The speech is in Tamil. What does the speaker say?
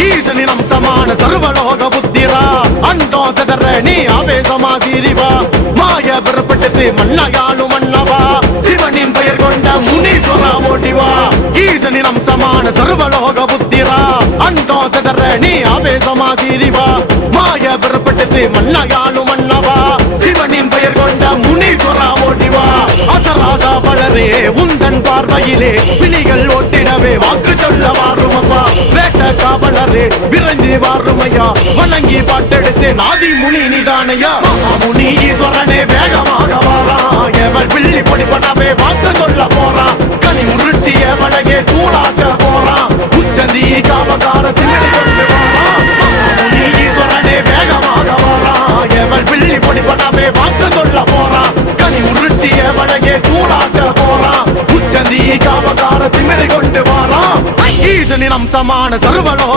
ஈசனின் அம்சமான சர்வலோக புத்திரா அண்டோ சதற நீ ஆவேசமா தீரிவா மாய பிறப்பட்டது மன்னகாலும் மன்னவா சிவனின் பெயர் கொண்ட முனீஸ்வரா ஓடிவா ஈசனின் அம்சமான சர்வலோக புத்திரா அண்டோ சதற நீ ஆவேசமா தீரிவா மாய பிறப்பட்டது மன்னகாலும் மன்னவா சிவனின் பெயர் கொண்ட முனீஸ்வரா ஓடிவா அசராதா வளரே உந்தன் பார்வையிலே பிணிகள் ஓட்டிடவே வாக்கு சொல்ல வாருமப்பா வேட்ட காவலரே விரைந்து வாருமையா வணங்கி பாட்டெடுத்து நாதி முனி நிதானையா மகாமுனி ஈஸ்வரனே வேகமாக வாரா எவள் பிள்ளி பொடிப்படவே வாக்கு சொல்ல போறா கனி உருட்டிய வடகே தூளாக்க போறா உச்சந்தி காவகாரத்தில் கொண்டு வாரா மகாமுனி ஈஸ்வரனே வேகமாக வாரா எவள் பிள்ளி பொடிப்படவே வாக்கு சொல்ல போறா கனி உருட்டிய வடகே தூளாக்க போறா உச்சந்தி காவகாரத்தில் கொண்டு வாரா ஈசனின் அம்சமான சர்வலோ